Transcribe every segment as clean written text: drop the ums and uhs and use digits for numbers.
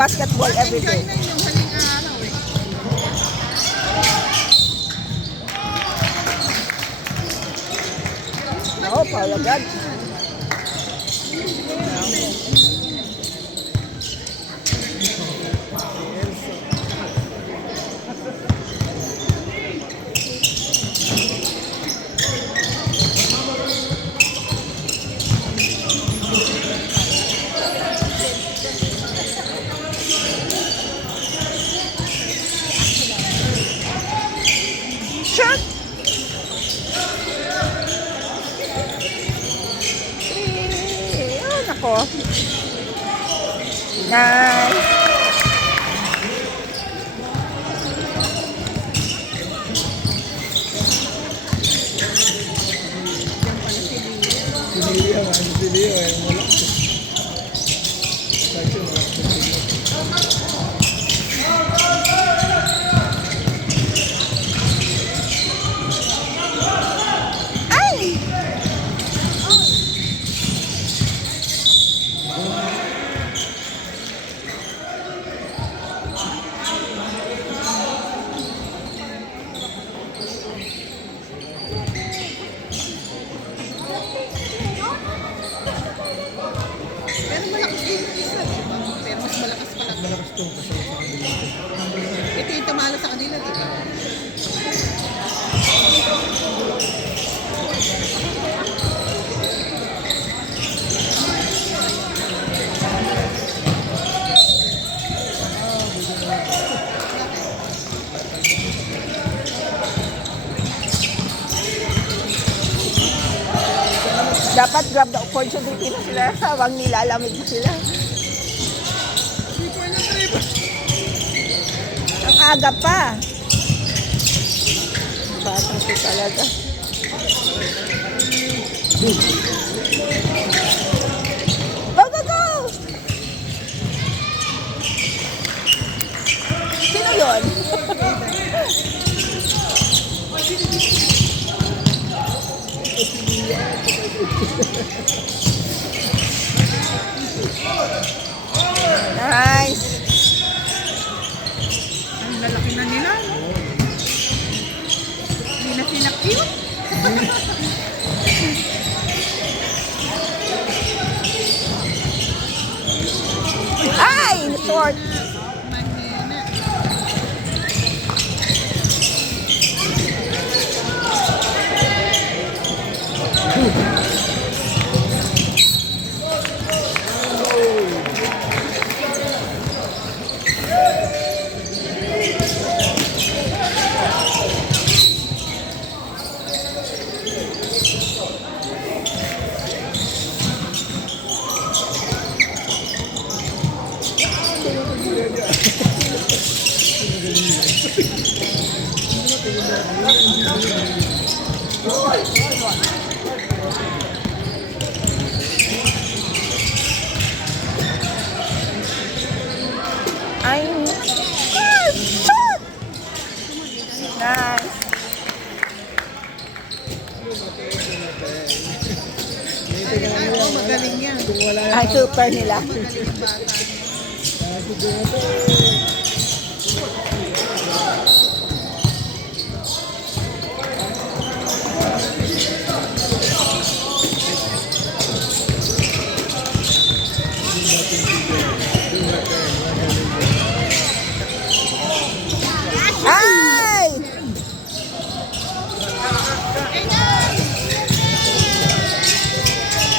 basketball every day. Oh, Paula God. Shot. Oh, nako. Nice. Ay! Pero malakas din yung isa, di ba? Pero mas malakas pala. Malakas to kasi sa kanila. Ito yung tumalo sa kanila, di ba? Dapat grab the opportunity na sila. Sawang nilalamig na sila. Ang aga pa. Batang si talaga. Go, go, go! Sino yun? Nice. Ang lalaki na nila, no? Hindi na sila cute. Ay! Short. Ay! Shot! Nice. Ay, oh, magaling yan. Ay, super nila. Magaling ang bata. Ay! Oh.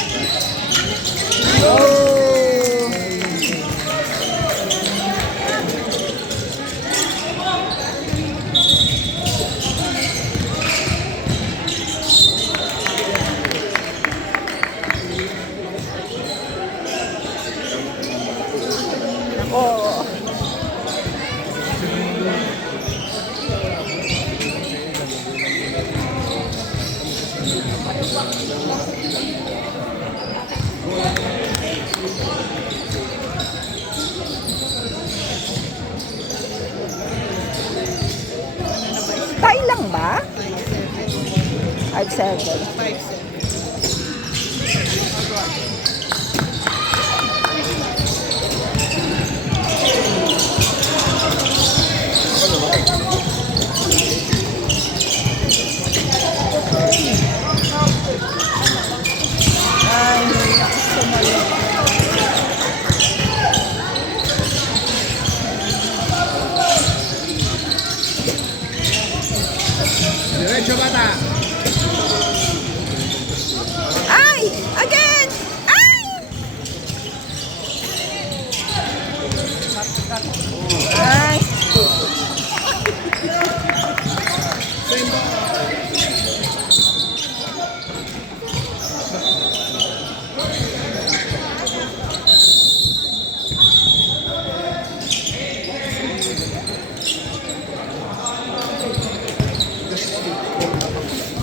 Tay lang ba? 5'7". 5'7". Medyo bata. Ay! Again! Ay! Ay!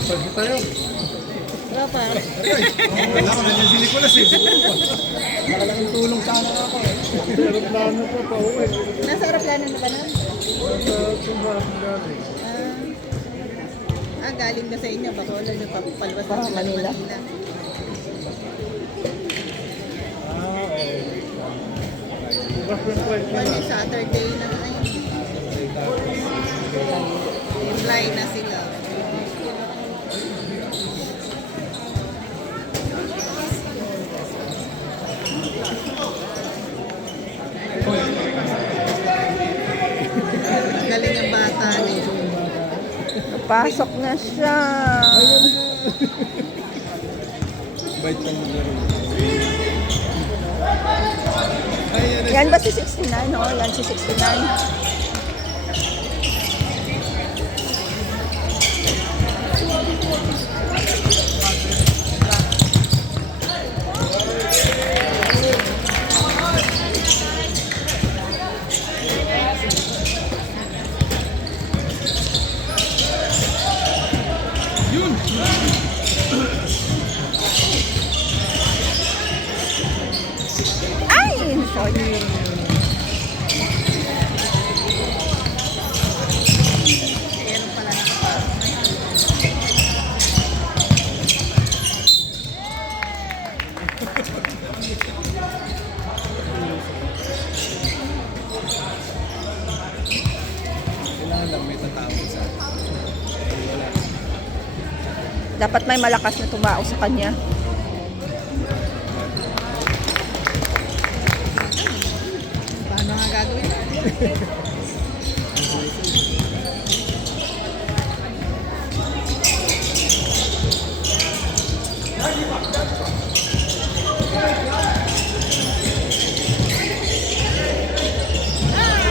Pagkita tayo. Wala pa. Wala ko, nandiyan si Nicolas eh. Malaking tulong sana ako eh. Aeroplano pa pa uwi. Nasa aeroplano na ba nun? Sa tumbahan galing. Galing na sa inyo. Bacolod na papalwas na Parang sila ng Manila. Manila. Different flight na Ano, lang. Saturday na ngayon. Fly na sila. Galing ang bata niya. Pasok na siya. Bait ka mo laro. Yan ba si 69? Oo, yan si 69. Yun! Ay! Sorry. Meron pala nakapasok na yan. Kailangan lang may tatawag sa akin. Dapat may malakas na tumao sa kanya. Paano nga gagawin natin?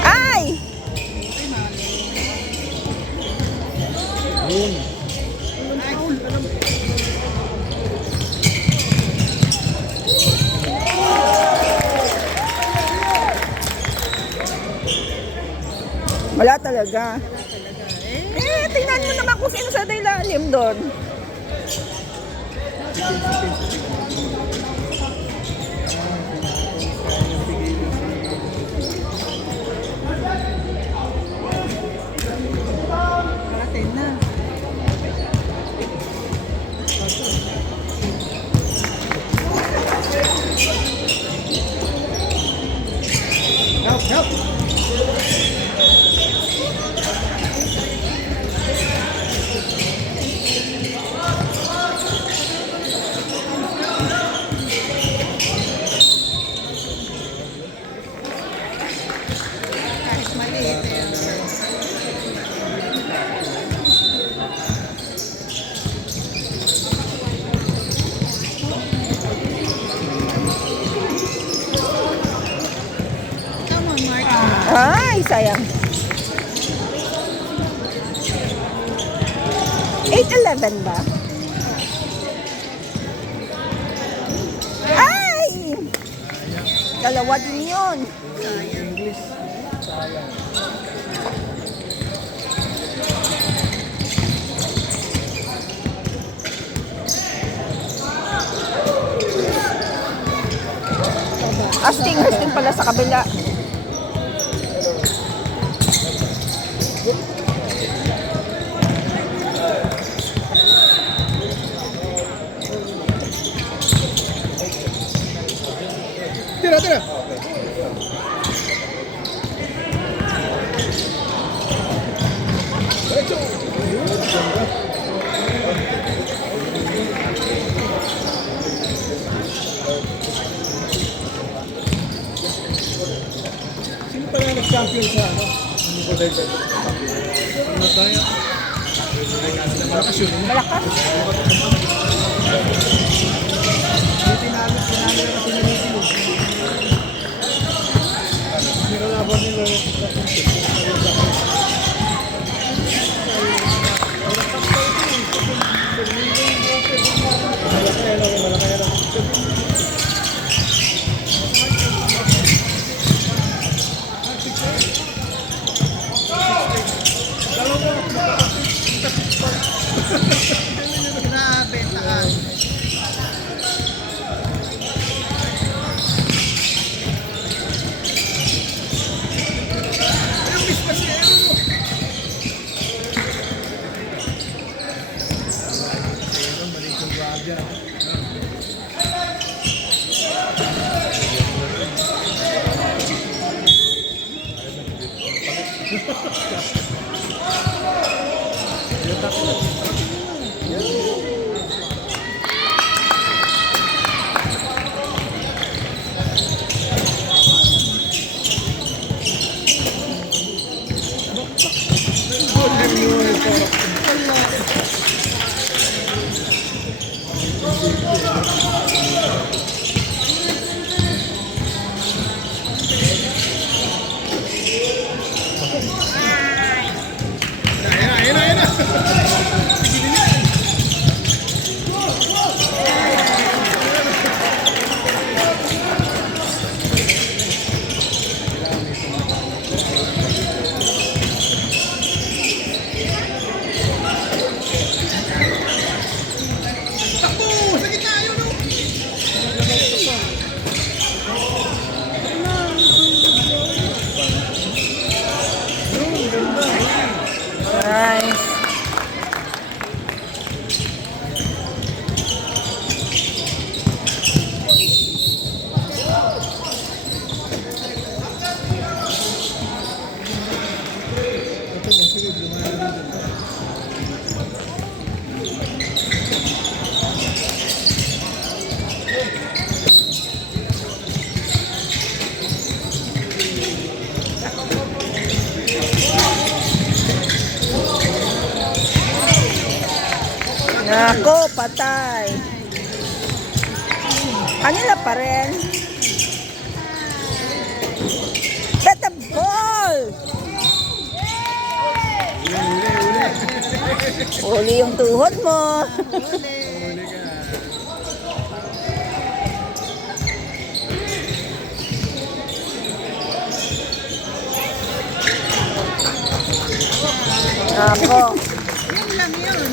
Ay! Yun! Wala talaga. Tingnan mo naman kung sino sa ilalim doon. Parating na. Help! Help! Kahit maliit eh. Come on, Mark. Ay, sayang. 8-11 ba? Ay! Dalawa din yun. Sayang. English. Sayang. Astingers din pala sa kabila. Tira, tira! Sino pala nag-champion sa ano? Ano ba dahil? Ano tayo? Malakas yun. Malakas. Tinalo na kasi nilisi mo. Nilalaban nila yung Grabe, taas. Nice. Nako, patay. Kanila pa rin. Set the ball! Uli yung tuhod mo. Nako. Yun lang yun.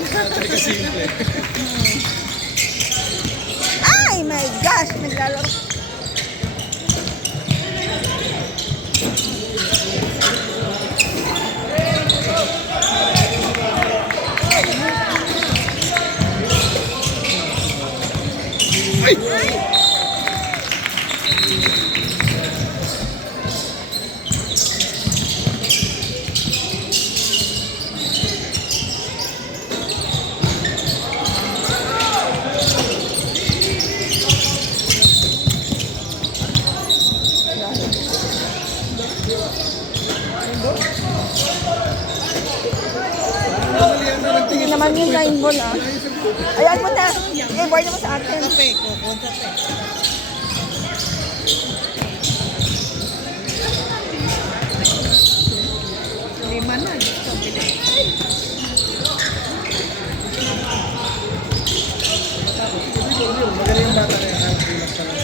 Ay, my gosh, naglalaro. Hindi naman yung 9 ball ah. Ayan mo na. Eh, boy naman sa akin. Kape, kukunta te. Lima na. Gusto, bilis. Magaling yung bata kaya kahit kulang pa lang.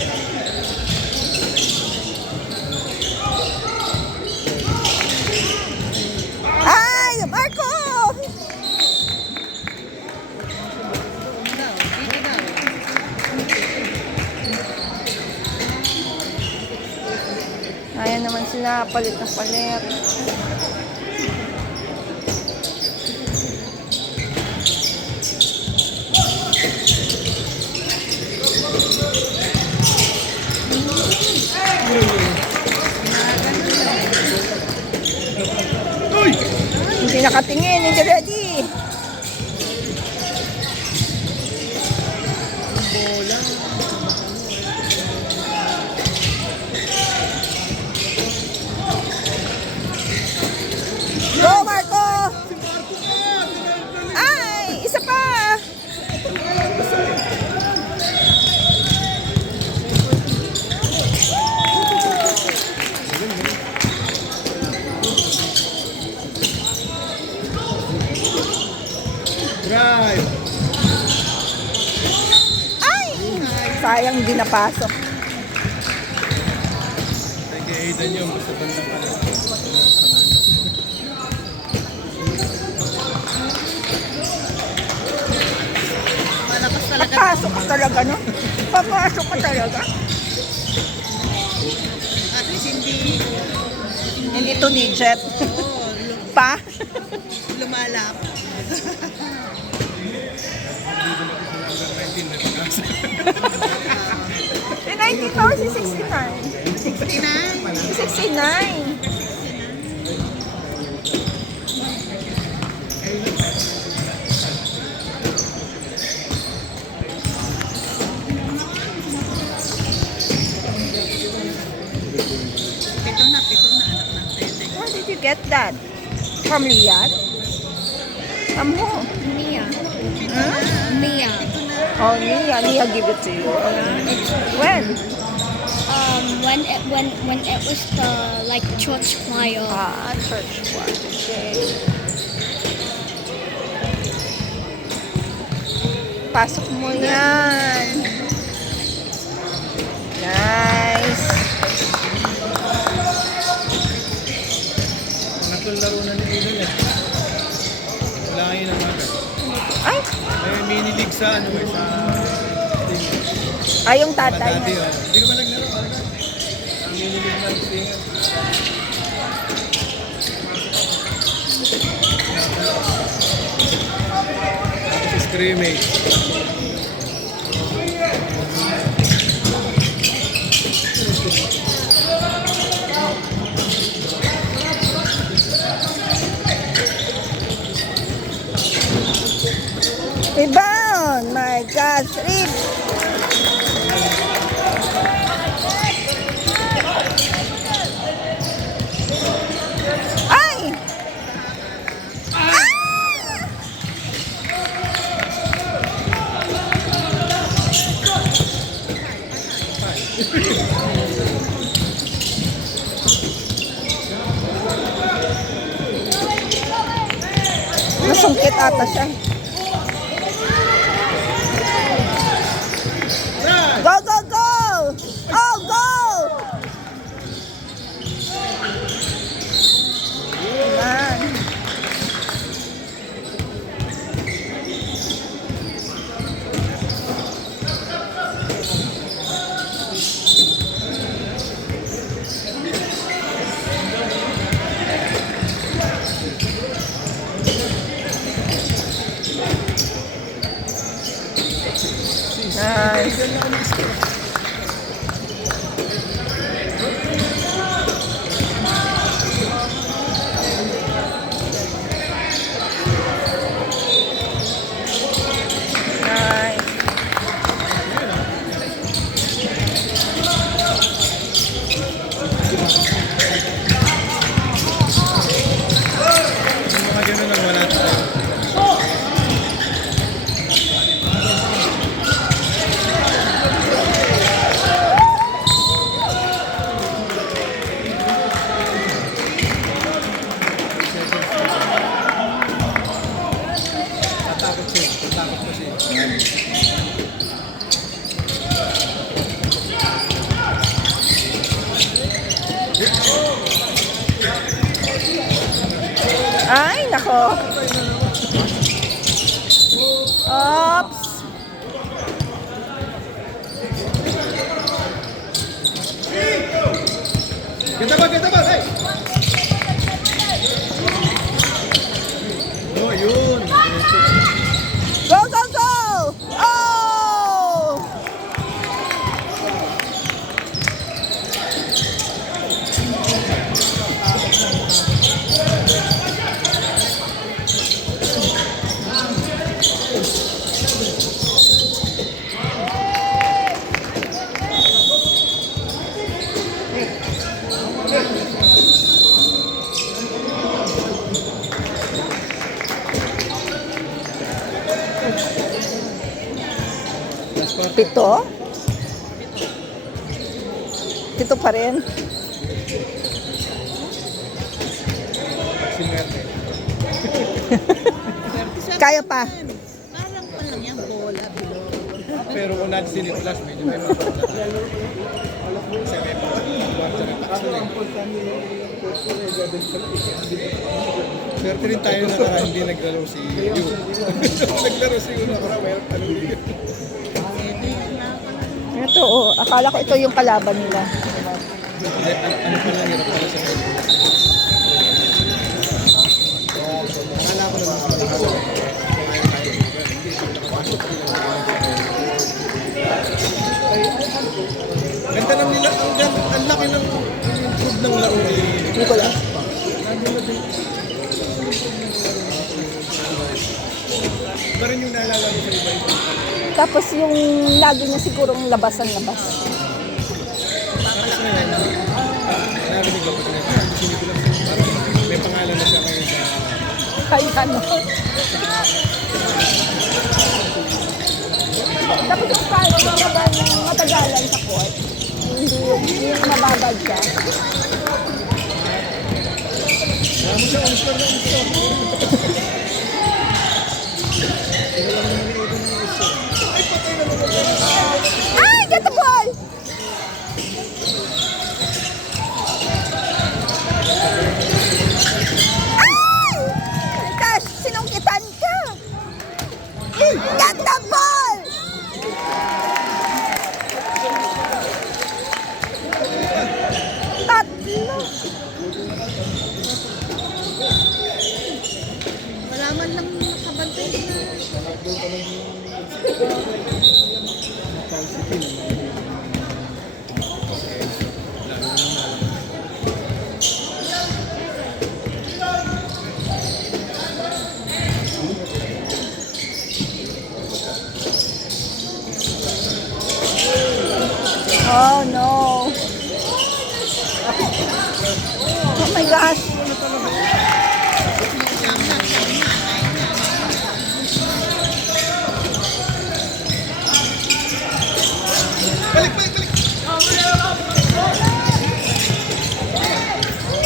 Ay, Marco! Daw, dito daw. Ayan naman sila, palit na palit. Hindi nakatingin, hindi ready. Go, Marco! Sayang hindi napasok. Kay Aidan yun, basta banda pa lang. Malakas talaga. Papasok ka talaga, no? Papasok ka talaga. At least hindi Hindi to digit. Pa? lumalap. Si 19 to, si 69. 69. 69. Pito na anak ng tete. Where did you get that? From Riyadh? From who? Mia. Huh? Mia. Oh, Nia give it to you. When? When it was the like church choir. Ah, church one. Okay. Pasok mo yan. Nice. Nakularo na ni Aidan eh. Wala kayo ng maga. Ay, May mini league sa ano eh, sa team. ay yung tatay Dati niya. oh. Hindi ko ba naglaro talaga? Ang mini league na tingan. Tapos scrimmage. Rebound! My God, rip! Ay! Ah! Nasungkit ata siya. Go, go, go! Oh, go! Ayan. Nice. Nice. Yung mga ganun lang wala tayo. Tatakot siya. Tatakot ko siya. Ay, nako. Oops. Kita ba? Hey! Oh, yun. Go, go, go! Oh! Last quarter. Pito? Pito pa rin. Sinwerte. Kaya pa. Parang pa lang yan, bola, bilog. pero kung natin sinipulas, medyo may mga kasi may mga kwarta ng tax na swerte rin tayo na tara, hindi naglaro si Yu. Naglaro si Yu na para mayroon tanong yun. Ito, oh. Akala ko ito yung kalaban nila. Ano pa lang, hirap pala sa Pilipinas. Akala ko naman sa Pilipinas. Ganda ng nila, ang laki ng improve ng laro ni Nicolas. Pa rin yung naalala mo sa iba. Tapos yung lagi niya sigurong labas. Tapos na yan, narinig ako na sinipulas. Parang may pangalan na siya ngayon sa... Ay, ano. Tapos yung kahit matagalan sa court, hindi mababad ka. Wala mo siya, on-score na on-score. Ay, get the ball! Ay! Tash, sinungkitan ka! Get the ball! Tatlo! Wala man lang nakabantay na. Oh no! Oh my gosh!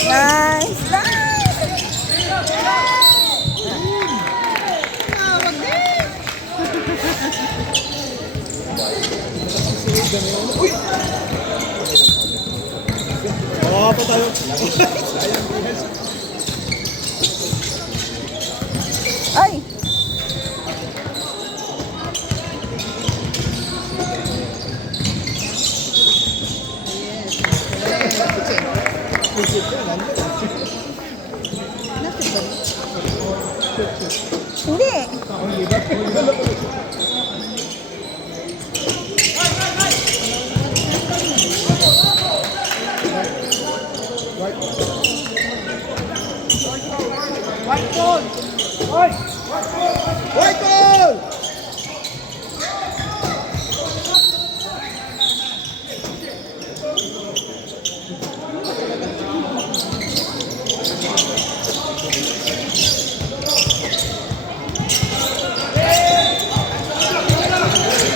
Nice! Nice! Tawag din. Oo pa tayo. Ay! Hindi! White ball! Ay!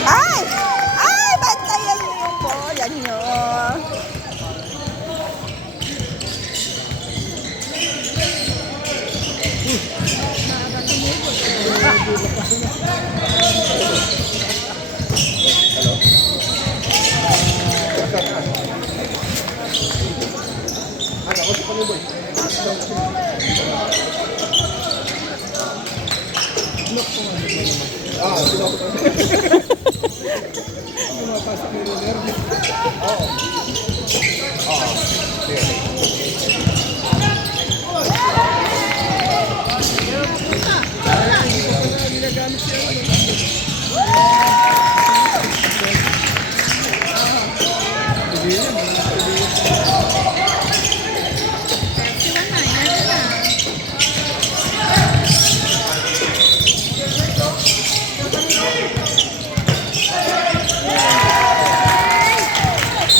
Ay! Bantayan niyo yung bola niyo.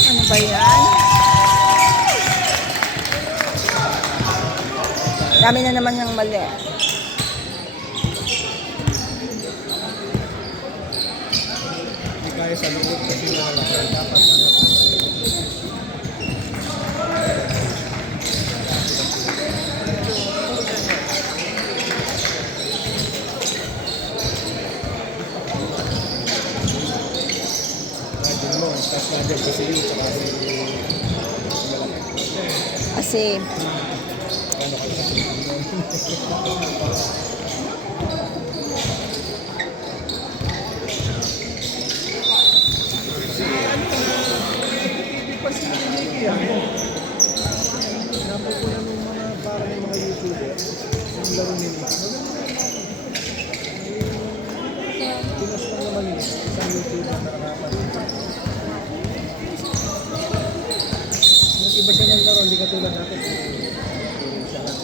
Ano ba yan? Dami na naman yung mali. Hindi kaya sa loob kasi nakalakal. Dapat ano. kasi. Napupunan ng mga parang yung mga YouTuber. Yung laro nila. Pinas lang naman yun. Isang YouTuber na nakapanood. Nag-iba siya ng laro, hindi katulad natin. Siya lang.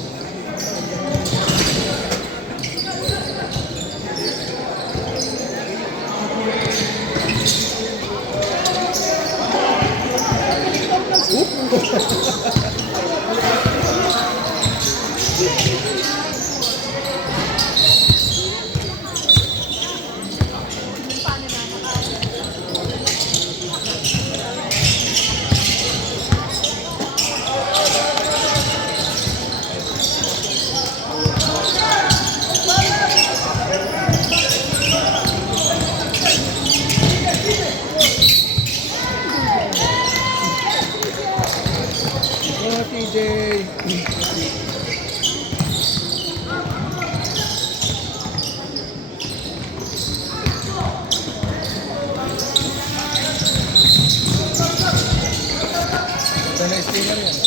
Oh, TJ. Sana streamer yan.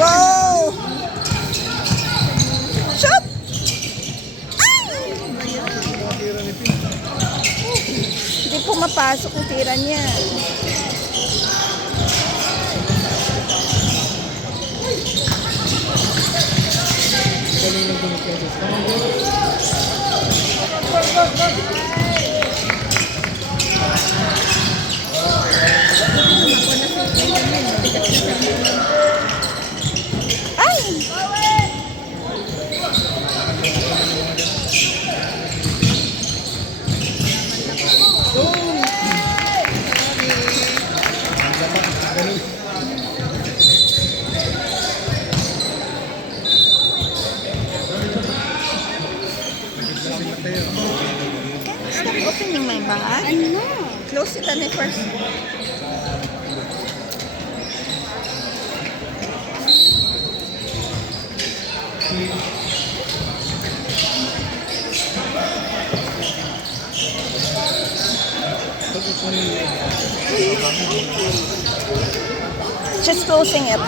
Go! Shoot! Ay! Hindi pumapasok yung tira niya. Galing lang dumikit. Ay! Stop opening my bag. Ano? Close it on it first. Just closing it.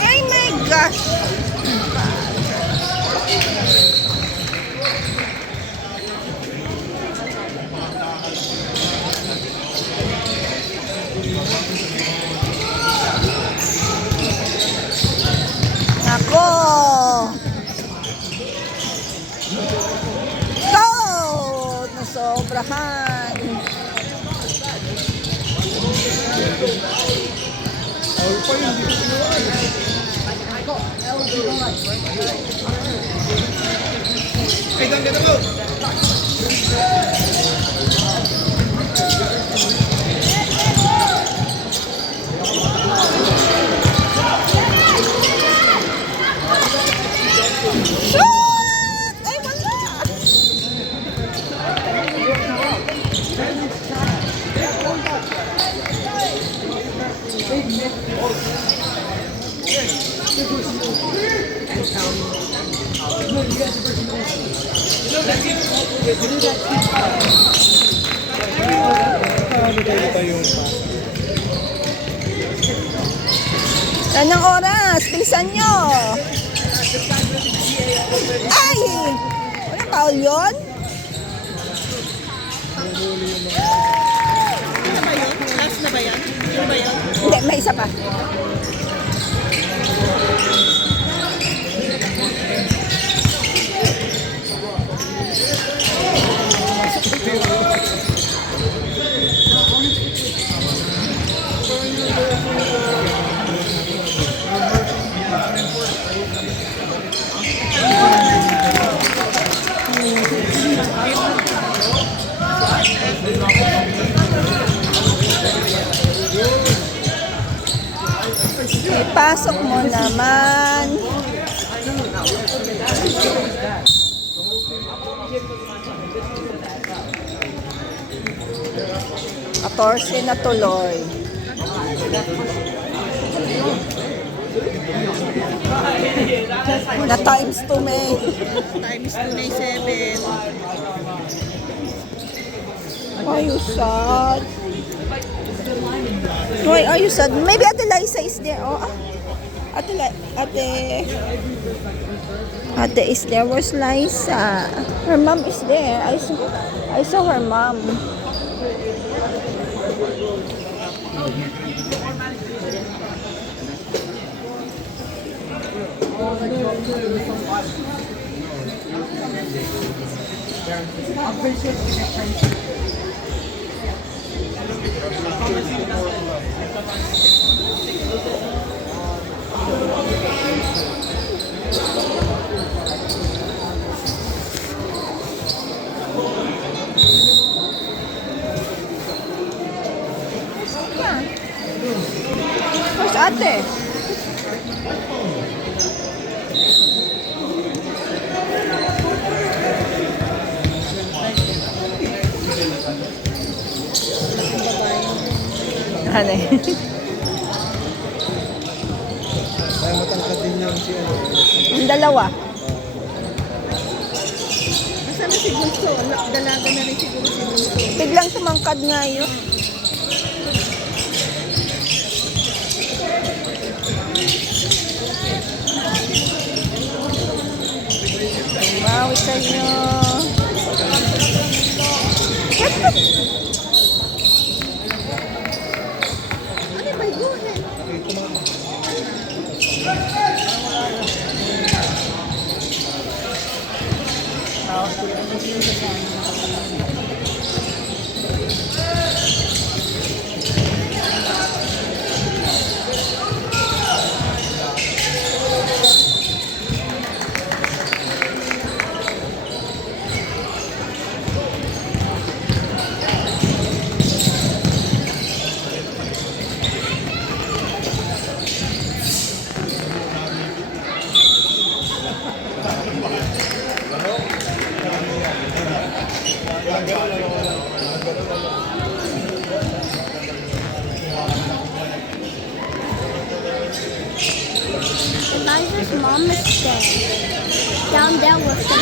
Oh my gosh! Nako! Go! Nasobrahan. All pa yun, hindi ko pinuwaan. Ay, ganda na mo! Shoot! Ay, wala! Marami tayo pa yung Yan ang oras. Tingsan nyo. Ay! Walang foul yun? may isa pa. Ipasok mo naman. Atorse na tuloy. Na times 2 May. Times 2 na 7. Why you sad? Why are you sad? Maybe Ate Liza is there. Oh, Ate is there. Where's Liza? Her mom is there. I saw her mom. Where's Ate? Ano eh? Kaya matangkad din yung si ano. Yung dalawa. Asa na si Bunso? Dalaga na rin siguro si Bunso. Biglang tumangkad nga yun. Bawi kayo. Ano ba yun eh? Eliza's mom is there. Down there with the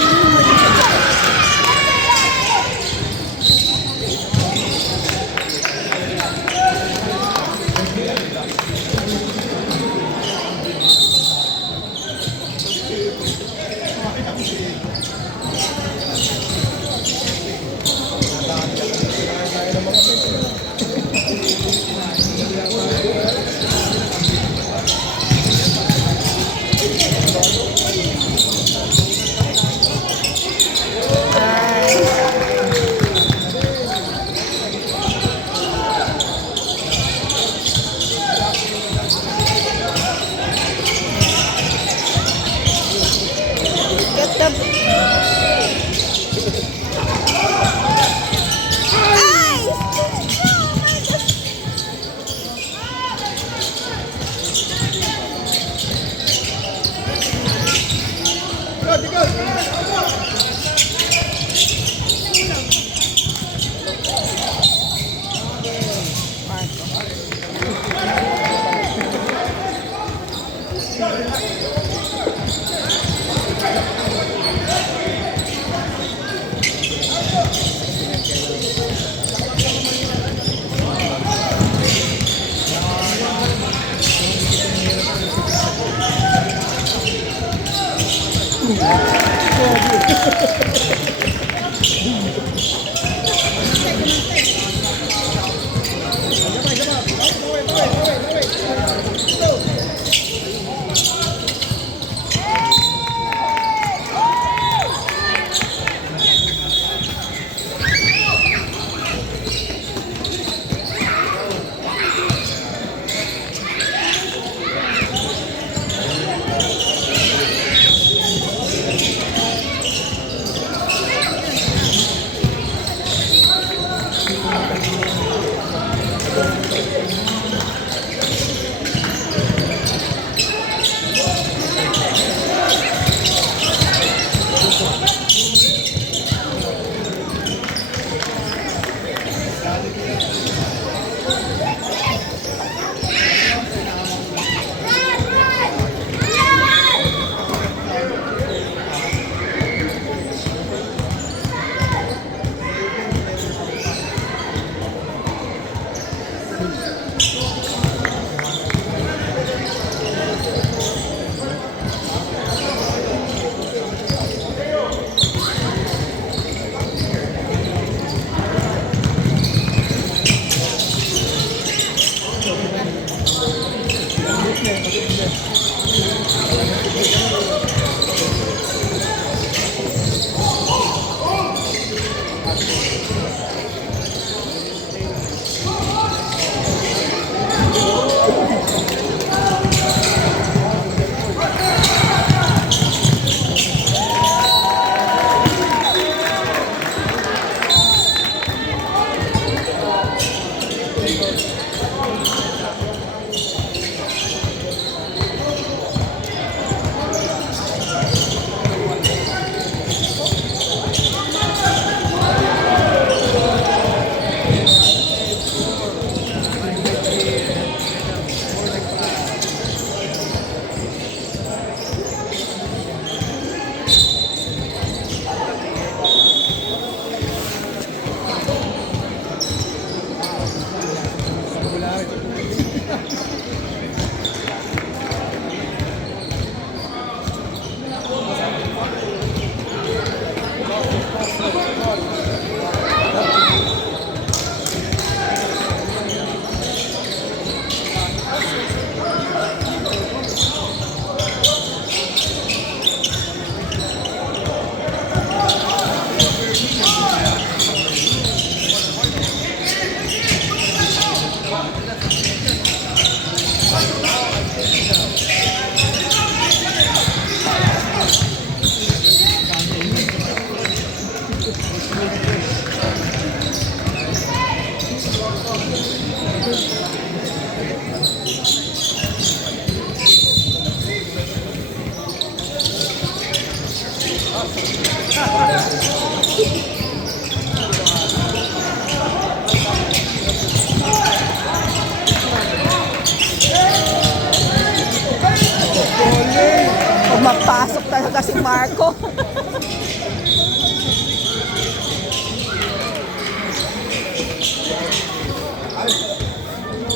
Pumapasok talaga si Marco.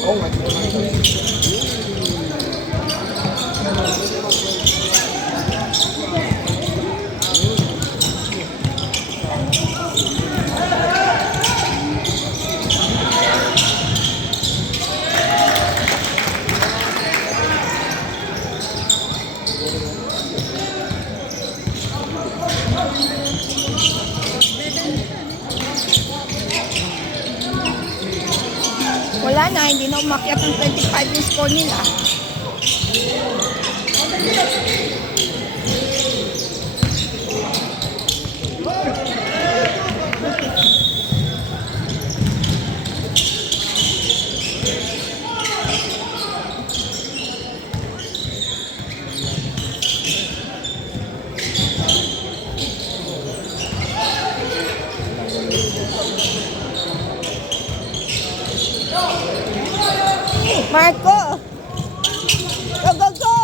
Oo nga, dito lang. Wala na, hindi na umakyat ng 25 yung score nila. Marco! Go, go, go!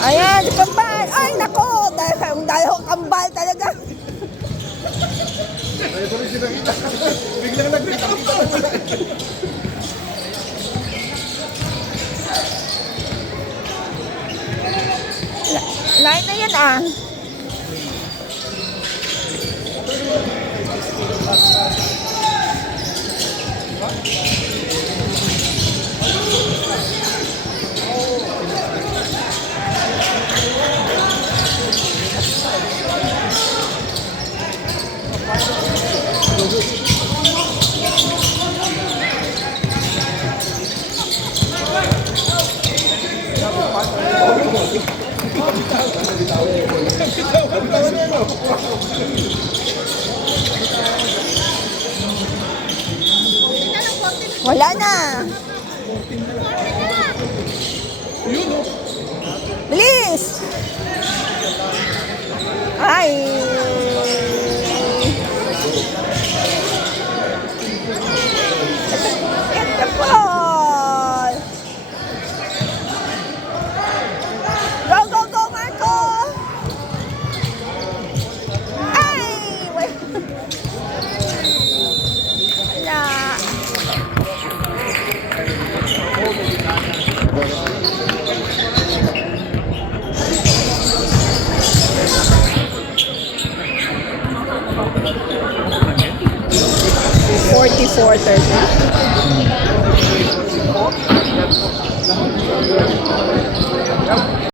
Ayan, si Kambal. Ay, nako. Dalawang kambal talaga. Ay, tuloy sila kita. Biglang nagkakapa. Line na yan ah. Wala na. Bilis! Ay! Get the ball! Go, go, go, Marco! Ay! Wala. $44.30.